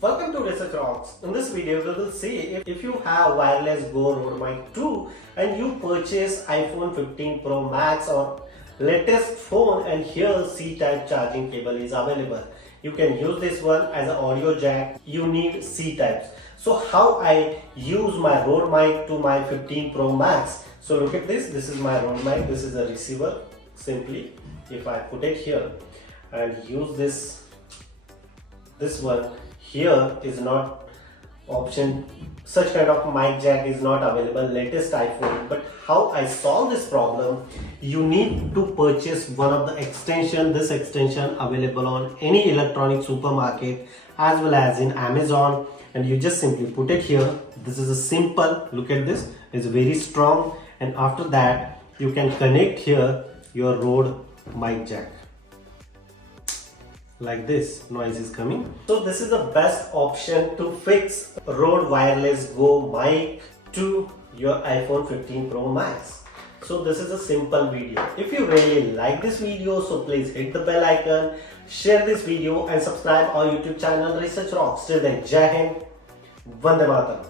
Welcome to Research Rocks. In this video, we will see if you have wireless Go Rode Mic 2 and you purchase iPhone 15 Pro Max or latest phone, and here C-type charging cable is available. You can use this one as an audio jack. You need C-types. So how I use my Rode Mic to my 15 Pro Max. So look at this. This is my Rode Mic. This is a receiver. Simply, if I put it here and use this one. Here is not option, such kind of mic jack is not available latest iPhone. But how I solve this problem, you need to purchase one of the extension. This extension available on any electronic supermarket as well as in Amazon, and you just simply put it here. This is a simple, look at this, it's very strong, and after that you can connect here your Rode mic jack. Like this, noise is coming. So this is the best option to fix Rode Wireless Go mic to your iPhone 15 Pro Max. So this is a simple video. If you really like this video, so please hit the bell icon, share this video and subscribe our YouTube channel Research Rocks. Till then, Jai Hind, Vande Mataram.